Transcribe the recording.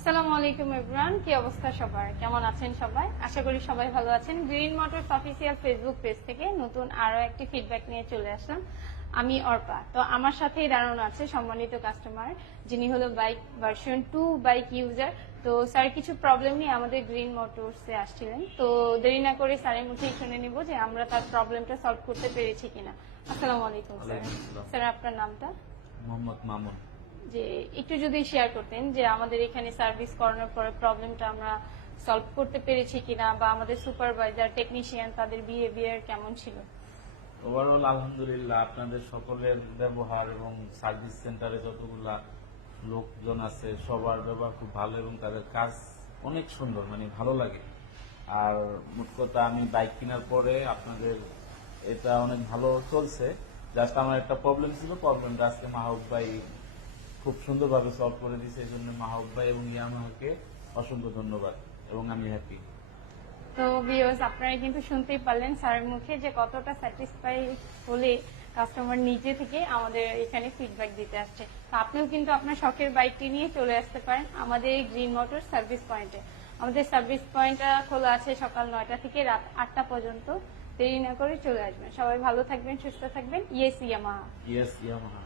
আসসালামু আলাইকুম এভরিওয়ান, কি অবস্থা সবার? কেমন আছেন সবাই? আশা করি সবাই ভালো আছেন। Green motors official Facebook page থেকে নতুন আরো একটি ফিডব্যাক নিয়ে চলে আসলাম। আমি অর্পা। তো আমার সাথেই দাঁড়ানো আছে সম্মানিত কাস্টমার, যিনি হলো বাইক ভার্সন 2 বাইক ইউজার। তো স্যার কিছু প্রবলেম নিয়ে আমাদের গ্রিন মোটরসে আসছিলেন। তো দেরি না করে স্যারের মুখেই শুনে নিব যে আমরা তার প্রবলেমটা সলভ করতে পেরেছি কিনা। আসসালামু আলাইকুম স্যার। স্যার আপনার নামটা? মোহাম্মদ মামুন। যে একটু যদি শেয়ার করতেন যে আমাদের এখানে সার্ভিস করানোর পরে প্রবলেমটা আমরা সলভ করতে পেরেছি কিনা, বা আমাদের সুপারভাইজার টেকনিশিয়ান তাদের বিহেভিয়ার কেমন ছিল। ওভারঅল আলহামদুলিল্লাহ, আপনাদের সকলের ব্যবহার এবং সার্ভিস সেন্টারে যতগুলা লোকজন আছে সবার ব্যবহার খুব ভালো এবং তাদের কাজ অনেক সুন্দর, মানে ভালো লাগে। আর মোট কথা, আমি বাইক কেনার পরে আপনাদের এটা অনেক ভালো চলছে। জাস্ট আমার একটা প্রবলেম ছিল, প্রবলেমটা আজকে মাহবুব ভাই খুব সুন্দরভাবে সলভ করে দিয়েছে। এই জন্য মাহবুব ভাই এবং ইয়ামাহাকে অসংখ্য ধন্যবাদ এবং আমি হ্যাপি। তো ভিউয়ার্স, আপনারা কিন্তু শুনতেই পারলেন স্যারের মুখে যে কতটা স্যাটিসফাই হলে কাস্টমার নিজে থেকে আমাদের এখানে ফিডব্যাক দিতে আসছে। তো আপনিও কিন্তু আপনার শখের বাইকটি নিয়ে চলে আসতে পারেন আমাদের এই গ্রিন মোটর সার্ভিস পয়েন্টে। আমাদের সার্ভিস পয়েন্টটা খোলা আছে সকাল 9টা থেকে রাত 8টা পর্যন্ত। দেরি না করে চলে আসবেন। সবাই ভালো থাকবেন, সুস্থ থাকবেন। Yes Yamaha. Yes Yamaha.